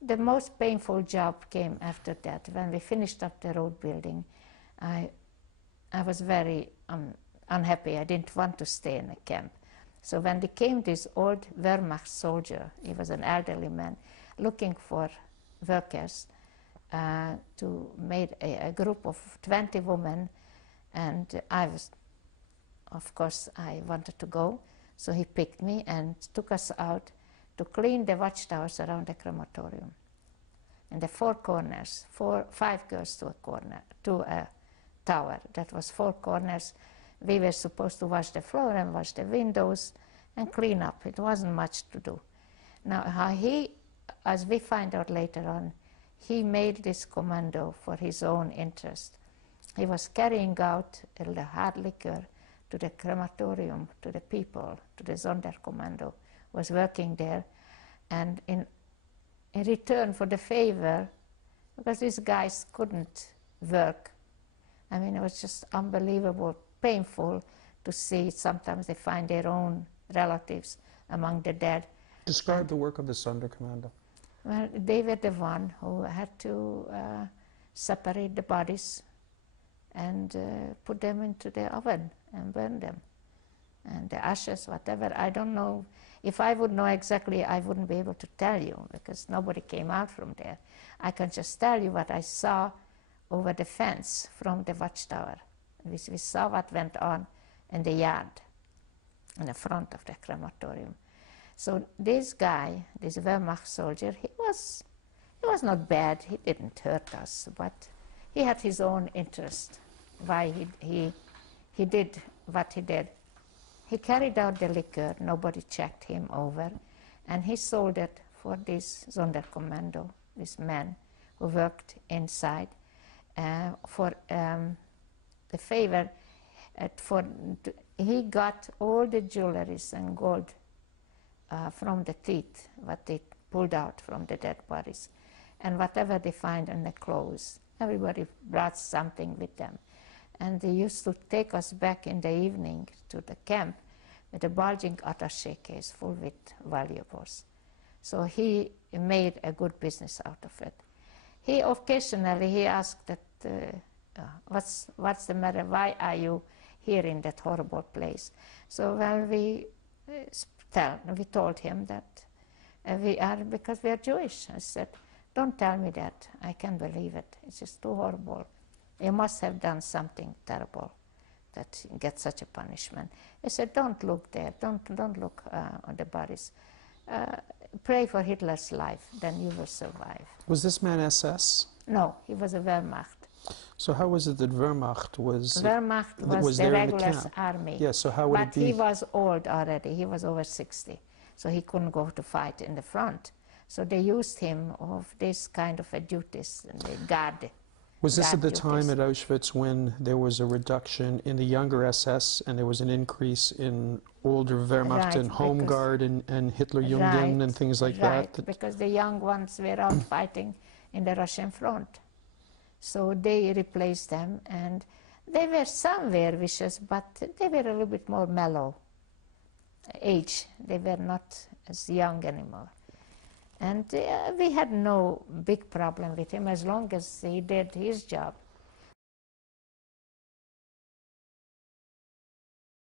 The most painful job came after that. When we finished up the road building, I was very unhappy. I didn't want to stay in the camp. So when there came this old Wehrmachtssoldier, he was an elderly man, looking for workers, to make a group of 20 women, and I was, of course, I wanted to go. So he picked me and took us out to clean the watchtowers around the crematorium. And the four corners, five girls to a corner, to a tower. That was four corners. We were supposed to wash the floor and wash the windows and clean up. It wasn't much to do. Now, how he, as we find out later on, he made this commando for his own interest. He was carrying out the hard liquor to the crematorium, to the people, to the Sonderkommando, was working there, and in return for the favor, because these guys couldn't work. I mean, it was just unbelievable, painful to see. Sometimes they find their own relatives among the dead. Describe the work of the Sonderkommando. Well, they were the one who had to separate the bodies and put them into the oven and burn them. And the ashes, whatever, I don't know. If I would know exactly, I wouldn't be able to tell you, because nobody came out from there. I can just tell you what I saw over the fence from the watchtower. We saw what went on in the yard, in the front of the crematorium. So this guy, this Wehrmachtssoldier, he was not bad. He didn't hurt us, but he had his own interest, why he did what he did. He carried out the liquor, nobody checked him over, and he sold it for this Sonderkommando, this man who worked inside, for the favor. He got all the jewelries and gold from the teeth, what they pulled out from the dead bodies, and whatever they find in the clothes. Everybody brought something with them. And they used to take us back in the evening to the camp with a bulging attaché case full with valuables. So he made a good business out of it. He occasionally asked that, what's the matter? Why are you here in that horrible place? So we told him that we are because we are Jewish. I said, don't tell me that. I can't believe it. It's just too horrible. You must have done something terrible that you get such a punishment. He said, don't look there. Don't look on the bodies. Pray for Hitler's life, then you will survive. Was this man SS? No, he was a Wehrmacht. So how was it that Wehrmacht was the regular army. Yes, so how would it be? But he was old already. He was over 60, so he couldn't go to fight in the front. So they used him of this kind of duties, and the guard. Was this at the time at Auschwitz when there was a reduction in the younger SS and there was an increase in older Wehrmacht and Home Guard and Hitlerjugend and things like that? Because the young ones were out fighting in the Russian front. So they replaced them, and they were somewhere vicious, but they were a little bit more mellow age. They were not as young anymore. And we had no big problem with him as long as he did his job.